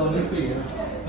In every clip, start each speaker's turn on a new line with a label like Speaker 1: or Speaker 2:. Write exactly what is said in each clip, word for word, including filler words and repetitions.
Speaker 1: นไม่ฟรีนะ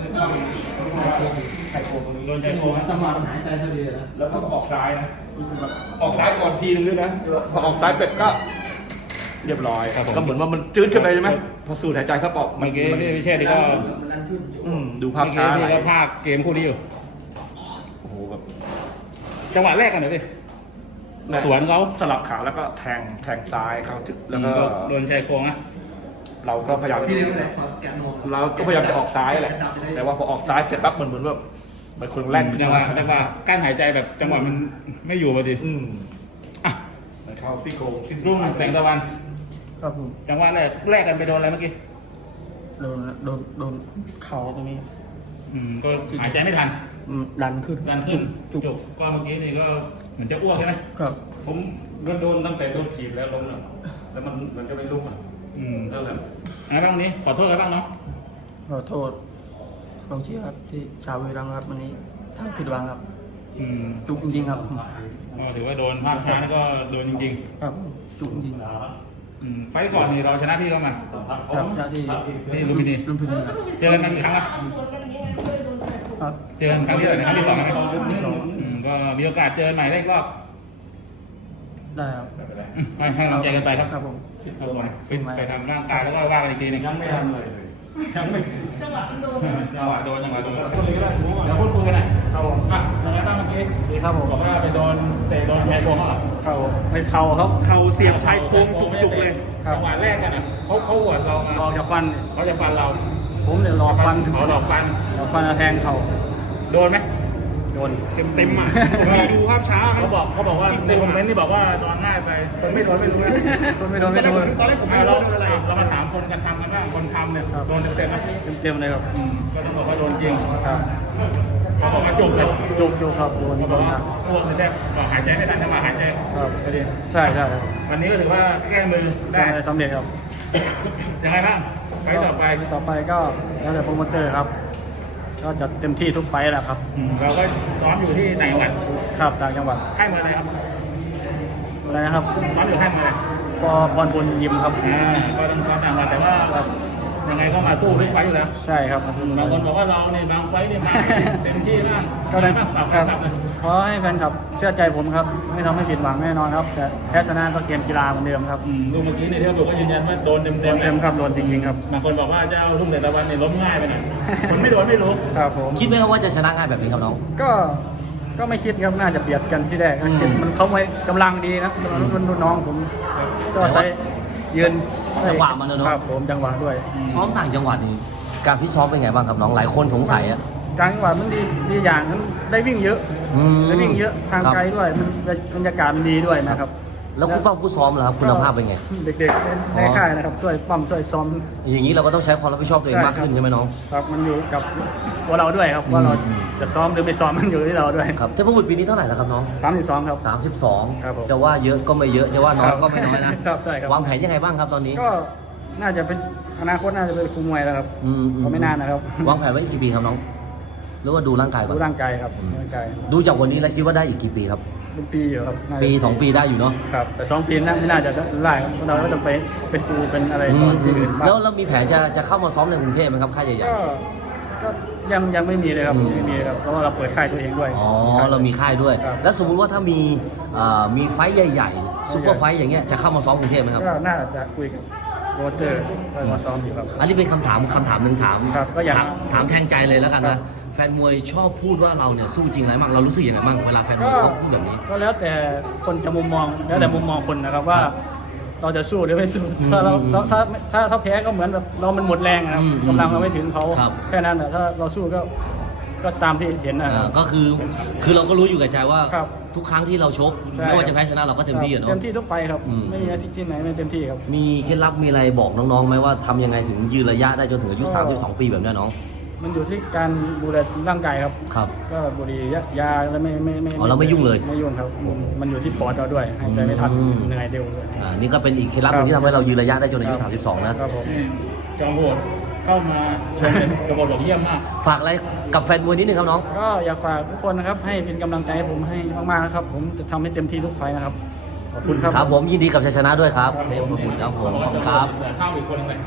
Speaker 1: ไข่โคตรงนี้โดนไข่โคจังหวะหายใจพอดีนะ
Speaker 2: แล้วก็ออกซ้ายนะออกซ้ายก่อนทีนึงด้วยนะพอออกซ้ายเป็ดก็เรียบร้อยก็เหมือนว่ามันจืดขึ้นไปใช่ไหมพอสูดหายใจเข้าปอก
Speaker 3: เมื่อกี้พี่เชษฐ์นี่ก็
Speaker 2: ดูภาพช้า
Speaker 3: เมื่อกี้ก็ภาคเกมคู่นี้อยู่
Speaker 2: โอ้โหแบบ
Speaker 3: จังหวะแรกกันหน่อยดิสวนเขา
Speaker 2: สลับขาแล้วก็แทงแทงซ้ายเขาแล้วก็
Speaker 3: โดนชายโครงนะ
Speaker 2: เราก็พยายามเราก็พยายามจะออกซ้ายแหละแต่ว่าพอออกซ้ายเสร็จปั๊บเหมือนเหมือนแบบเหมือนคนแล่น
Speaker 3: จังหวะจังหวะกั้นหายใจแบบจังหวะมันไม่อยู่พอดี
Speaker 2: อืมอ่ะเหมือนเขาซี่โครง
Speaker 3: รุ่งแสงตะวัน
Speaker 1: ครับผม
Speaker 3: จังหวะแรกแรกกันไปโดนอะไรเมื่อกี้
Speaker 1: โดนโดนโดนเข่าตรงนี้
Speaker 3: อืมก็หายใจไม่ทัน
Speaker 1: ดันขึ้น
Speaker 3: ดันขึ้นจุกก็เมื่อกี้นี่ก็เหมือนจะอ้วกใช่ไหม
Speaker 1: ครับ
Speaker 2: ผมก็โดนตั้งแต่โดนถีบแล้วล้มแล้วแล้วมันมันจะไม่ลุกอ่ะ
Speaker 3: อืมแล้วแบบอะไรบ้างนี้ขอโทษอะไรบ้างเนาะ
Speaker 1: ขอโทษกองเชียร์ครับที่ชาวเวรังครับวันนี้ทำผิดหวังครับ
Speaker 3: อืม
Speaker 1: จุกจริงๆครับ
Speaker 3: ก็ถือว่าโดนภาพช้าแล้วก็โดนจริง
Speaker 1: ๆครับจุกจริง
Speaker 3: อืมไฟก่อนนี่เราชนะพี่เข้ามา
Speaker 1: ครับชนะที่
Speaker 3: ที่ลุมพินี
Speaker 1: ลุมพินีครับ
Speaker 3: เจอกันมากี่ครั้งละ
Speaker 1: ครับ
Speaker 3: เจอกันครั้งที่เท่าไหร่ครั้งที่สองไหม
Speaker 1: ที่สอง
Speaker 3: ก็มีโอกาสเจอใหม่ได้อีกรอบ
Speaker 1: ได้ครับ
Speaker 3: ให้ให้กำลังใจกันไปครับ
Speaker 1: ครับผม
Speaker 3: เอาไปไปทำร่างกายแล้วก็ว่ากันอีกทีนึง
Speaker 2: ยังไม่ทำเลยยังไม่
Speaker 3: จังหวะโดนจังหวะโดนจังหวะโดนเดี๋ยวพูดคุยกันหน่อย
Speaker 1: ครับผม
Speaker 3: อ่ะยังไงบ้างเมื่อกี้
Speaker 1: ดีครับผม
Speaker 3: บอกว่าไปโดนเตะโดนชายโครงเขา
Speaker 1: เข่าไม่เข่าครับ
Speaker 3: เข่าเสียบชายโครงจุกๆเลยจังหวะแรกกันอ่ะเขาเขาหวดเรา
Speaker 1: รอจะฟัน
Speaker 3: เขาจะฟันเรา
Speaker 1: ผมเนี่ยรอฟัน
Speaker 3: เขาหลอกฟัน
Speaker 1: หลอกฟันแทงเข่า
Speaker 3: โดนไหม
Speaker 1: โดน
Speaker 3: เต็มเต็มอ่ะดูภาพช้าเขาบอกเขาบอกว่าในคอมเมนต์ที่บอกว่าโดนง่ายไปคนไม่โดนไม่รู้นะ
Speaker 1: คนไม่โดนไม่โดน
Speaker 3: ตอนแรกผมไม่รู้อะไรเรามาถามคนกันทำกันบ้างคนทำเนี่ยโดนเต็มเต็มนะ
Speaker 1: เต็มเลยครับ
Speaker 3: ก็ต้องบอกว่าโดนจริง
Speaker 1: ครับ
Speaker 3: เขาบอกว่าจุกเลย
Speaker 1: จุกจุกครับโดน
Speaker 3: เขาบอกว่าพวกมันแทบหายใจไม่ทันจังหวะหายใจ
Speaker 1: ครับใช่ใช่
Speaker 3: วันนี้ก็ถือว่าแก้มือได้
Speaker 1: สำเร็จครับ
Speaker 3: ยังไงบ้างไฟต่อไป
Speaker 1: ต่อไปก็แล้วแต่โปรโมเตอร์ครับก็จะเต็มที่ทุกไฟแหละครับ
Speaker 3: เราก็ซ้อมอยู่ที่ต่างจังหวัด
Speaker 1: ครับต่างจังหวัด
Speaker 3: ค่ายมวยอะไรครับ
Speaker 1: อะไรนะครับ
Speaker 3: ซ้อมอยู่ค่ายมวยอะไร
Speaker 1: ปอพรบุญยิมครับ
Speaker 3: อ่าก็ต้องซ้อมต่างจังหวัดแต่ว่ายังไงก็มาสู้ทุกไฟอยู่แล้ว
Speaker 1: ใช่ครับ
Speaker 3: บางคนบอกว่าเราเนี่ยบางไฟเนี่ยมาเต็มที่มาก
Speaker 1: ก็ได้ครับขอให้แฟนคลับเชื่อใจผมครับไม่ทำให้ผิดหวังแน่นอนครับแต่แพ้ชนะก็เกมกีฬาเหมือนเดิมครับ
Speaker 3: ดูเมื่อกี้ในที่เราก็ยืนยันว่าโดนเต็มเต็ม
Speaker 1: เต็มครับโดนจริงๆครับ
Speaker 3: บางคนบอกว่าเจ้าทุ่งเดชตะวันเนี่ยล้มง่ายไปหน่อยคนไม่โดนไม่รู้
Speaker 1: ครับผม
Speaker 4: คิดไหมครับว่าจะชนะง่ายแบบนี้ครับน้อง
Speaker 1: ก็ก็ไม่คิดครับน่าจะเบียดกันที่แรกคิดมันเขาไม่กำลังดีนะรุ่นรุ่นน้องผมก็ใช้ยืน
Speaker 4: จังหวะมันเนาะ
Speaker 1: ครับผมจังหวะด้วย
Speaker 4: ซ้อมต่างจังหวัดนี่การฟิตซ้อมเป็นไงบ้างครับน้องหลายคนสงสัยอะ
Speaker 1: ต่างจังหวัดมันดีดีอย่างนั้นได้วิ่งเยอะได้วิ่งเยอะทางไกลด้วยมันบรรยากาศมันดีด้วยนะครับ
Speaker 4: แล้วคุณป้าผู้ซ้อมล่ะครับคุณภาพเป็นไง
Speaker 1: เด็กๆในค่ายนะครับช่วยปั๊มช่วยซ้อม
Speaker 4: อย่างนี้เราก็ต้องใช้ความรับผิดชอบตัวเองมากขึ้นใช่ไหมน้อง
Speaker 1: ครับมันอยู่กับตัวเราด้วยครับว่าเราจะซ้อมหรือไม่ซ้อมมันอยู่ที่เราด้วย
Speaker 4: ครับเทพบุตรปีนี้เท่าไหร่แล้วครับน้อง
Speaker 1: สามสิบสองครับ
Speaker 4: สามสิบสองจะว่าเยอะก็ไม่เยอะจะว่าน้อยก็ไม่น้อย
Speaker 1: นะครับใช่ครับ
Speaker 4: วางแผนยังไงบ้างครับตอนนี้
Speaker 1: ก็น่าจะเป็นอนาคตน่าจะเป็นครูมวยแล้วครับก็ไม่นานนะครับ
Speaker 4: วางแผนไว้กี่ปีครับน้องหรือว่าดูร่างกายก่อน
Speaker 1: ดูร่างกายครับร่างกาย
Speaker 4: ดูจากวันนี้แล้วคิดว่าได้อีกกี่ปีครับ
Speaker 1: เป็นปีอยู่ครับ
Speaker 4: ปีสองปีได้อยู่เนาะ
Speaker 1: ครับแต่สองปีนั้นไม่น่าจะได้เราก็จะไปเป็นครูเป็นอะไรสอนที่อื่น
Speaker 4: แล้วเรามีแผนจะจะเข้ามาซ้อมในกรุงเทพไหมครับค่ายใหญ่
Speaker 1: ๆก็ยังยังไม่มีเลยครับไม่มีครับเพราะว่าเราเปิดค่ายตัวเองด้วย
Speaker 4: อ๋อเรามีค่ายด้วยแล้วสมมุติว่าถ้ามีมีไฟใหญ่ๆซุปเปอร์ไฟอย่างเงี้ยจะเข้ามาซ้อมกรุงเทพไหมครับ
Speaker 1: ก็น่าจะคุยกับโรเตอร์มาซ้อมอยู่ครับ
Speaker 4: อันนี้เป็นคำถามคำถามหนึ่งถาม
Speaker 1: ก็อยาก
Speaker 4: ถามแทงใจเลยแล้วกันนะแฟนมวยชอบพูดว่าเราเนี่ยสู้จริงอะไรบ้างเรารู้สึกยังไงบ้างเวลาแฟนมวยเขาพูดแบบนี้
Speaker 1: ก็แล้วแต่คนจะมุมมองแล้วแต่มุมมองคนนะครับว่าเราจะสู้หรือไม่สู้ถ้าเราถ้าถ้าถ้าแพ้ก็เหมือนแบบเรามันหมดแรงนะครับกำลังเราไม่ถึงเขาแค่นั้นแหละถ้าเราสู้ก็ก็ตามที่เห็นนะ
Speaker 4: ก็คือคือเราก็รู้อยู่กับใจว่าทุกครั้งที่เราชกไม่ว่าจะแพ้ชนะเราก็เต็มที่เนาะ
Speaker 1: เต็มที่ทุกไฟครับไม่มีที่ที่ไหนไม่เต็มที่ครับ
Speaker 4: มีเคล็ดลับมีอะไรบอกน้องๆไหมว่าทำยังไงถึงยืนระยะได้จนถึงอายุสามสิบสองปีแบบนี้น้อง
Speaker 1: มันอยู่ที่การดูแลร่างกายครับ
Speaker 4: ครับ
Speaker 1: ก็บุหรี่ยาแล้วไม่ไม่ไม่
Speaker 4: อ๋อเราไม่ยุ่งเลย
Speaker 1: ไม่ยุ่งครับมันอยู่ที่ปอดเราด้วยหายใจไม่ทันเหนื่อยเร็วเลย
Speaker 4: อ่านี่ก็เป็นอีกเคล็ดลับนึงที่ทำให้เรายืนระยะได้จนอายุสามสิบสองนะครับ
Speaker 1: ผม
Speaker 3: จอมโหดเข้ามาชมเป็นกระบอกเยี่ยมมาก
Speaker 4: ฝากอะไรกับแฟนมวยนิดนึงครับน้อง
Speaker 1: ก็อยากฝากทุกคนนะครับให้เป็นกำลังใจให้ผมให้มากๆนะครับผมจะทำให้เต็มที่ทุกไฟนะครับขอบคุณครับ
Speaker 4: ครับผมยินดีกับชัยชนะด้วยครับเทพบุตรครับผมขอบคุณครับ
Speaker 3: เข้าอีกคนนึงเลย